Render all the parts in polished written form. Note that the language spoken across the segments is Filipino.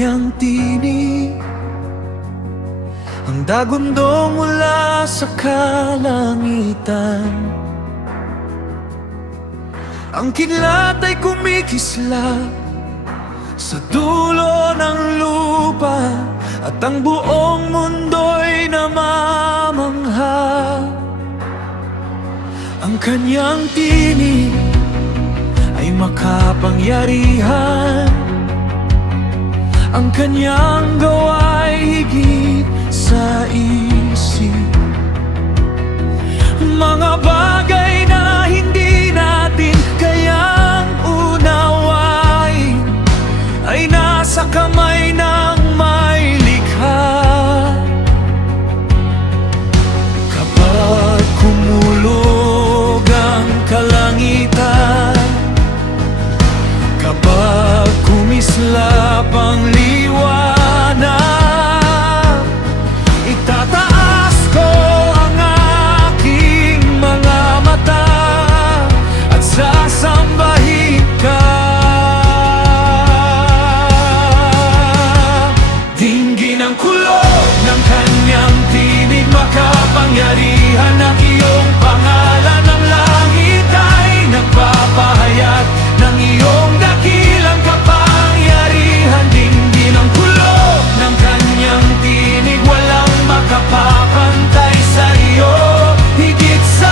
kanyang tinig, ang dagundong mula sa kalangitan. Ang kidlat ay kumikislap sa dulo ng lupa, at ang buong mundo'y namamangha. Ang kanyang tinig ay makapangyarihan, ang kanyang gawa'y higit sa isip. Mga bagay na hindi natin kayang unawain ay nasa kamay ng may likha. Kapag kumulog ang kalangitan, kapag kumislap ang liwanag, itataas ko ang aking mga mata at sasambahin ka. Dinggin ang kulog ng kanyang tinig, makapangyarihan ang iyong pangalan. Ang langit ay nagpapahayag ng iyong dakilang kapangyarihan. Dinggin ang kulog ng kanyang tinig, walang makapapantay sa iyo. Higit sa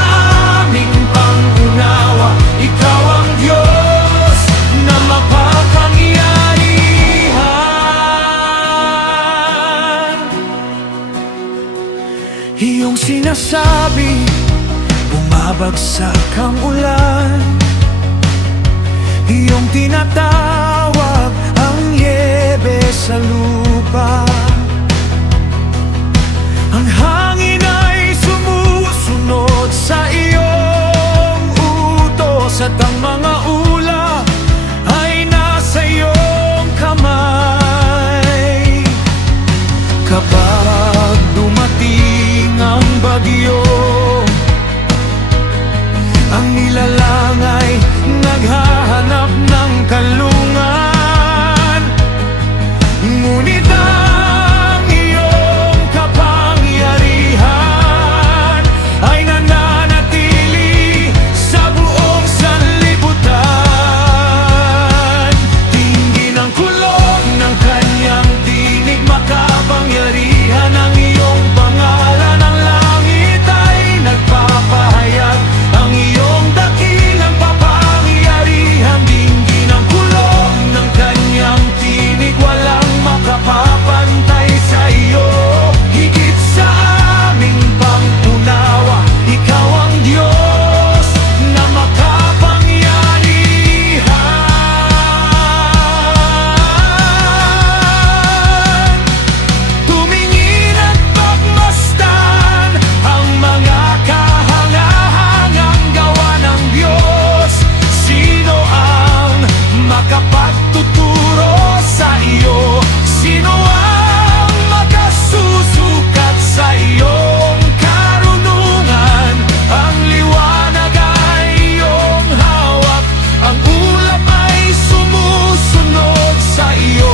aming pangunawa, ikaw ang Diyos na makapangyarihan. Iyong sinasabi, bumabagsak ang ulan. Iyong tinatawag ang yebe sa lupa. Ang hangin ay sumusunod sa iyong utos, at ang mga ulap ay nasa iyong kamay. Kapag dumating ang bagyo, ang nilalang ay naghahanap ng kalungan. Ngunit ang iyong kapangyarihan ay nananatili sa buong sanlibutan. Dinggin ang kulog ng kanyang tinig, makapangyarihan ang iyong pangalan. Ang langit ay nagpapahayag ang iyong dakilang kapangyarihan. Dinggin ang kulog ng kanyang tinig, walang makapapantay sa iyo. Higit sa aming pangunawa, ikaw ang Diyos na makapangyarihan. Tumingin at pagmasdan ang mga kahangahangang gawa ng Diyos. Sino ang makapagtuturo sa iyo? Sino ang makasusukat sa iyong karunungan? Ang liwanag ay iyong hawak, ang ulap ay sumusunod sa iyo.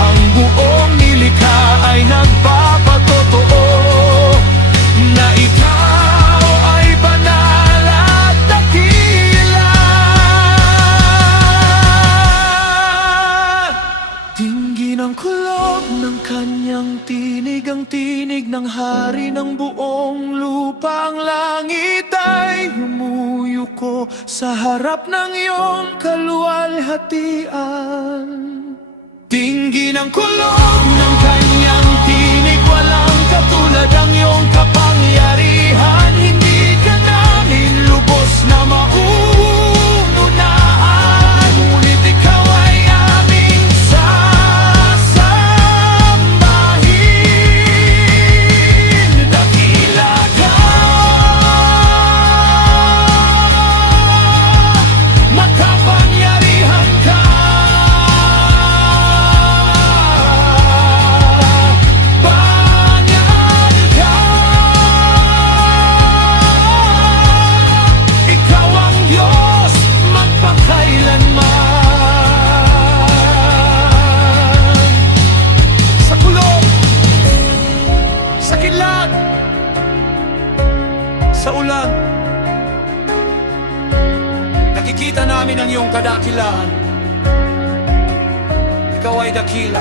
Ang buong nilikha ay nagpapatotoo na ikaw ay banal at dakila. Dinggin ang kulog ng kanyang tinig, ang tinig ng hari ng buong lupa. Ang langit ay humuyuko sa harap ng iyong kaluwalhatian. Dinggin ang kulog ng kanyang tinig, walang katulad ang iyong kapangyarihan. Hindi ka namin lubos na mauunahan, ngunit ikaw ay aming sasambahin. Dakila ka, makapangyarihan ka. namin ang iyong kadakilaan. Ikaw ay dakila,